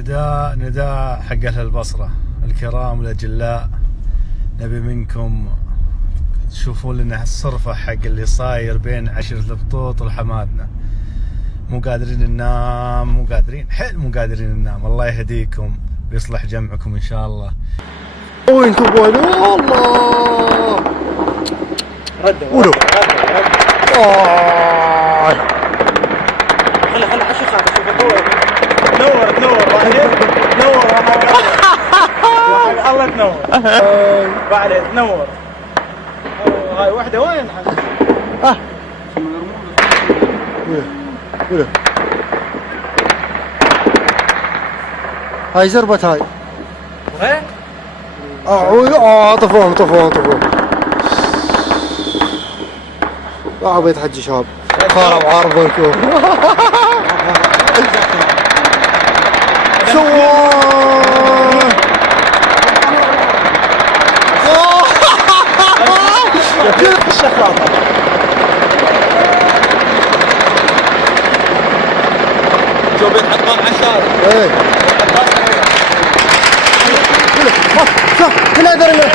نداء حق أهل البصرة الكرام الأجلاء، نبي منكم تشوفون لنا الصرفة حق اللي صاير بين عشيرة البطوط والحمادنا. مو قادرين ننام، مو قادرين ننام. الله يهديكم ويصلح جمعكم إن شاء الله. وين تبغون والله ولو خلي حشي خاطر شوف تنور الله تنور بعد تنور. هاي واحدة وين ولا هاي زربت هاي وين؟ طفوهم بيت حجي شباب خارب عارضه شوف جو بيت حطام عشار. ايه كل هذا اليوم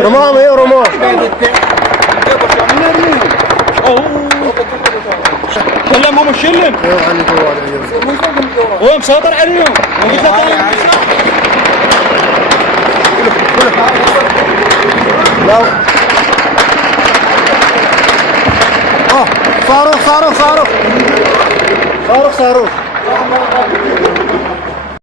رمام ايه رمام كلهم هم الشلم هو مسيطر عليهم. لا صاروخ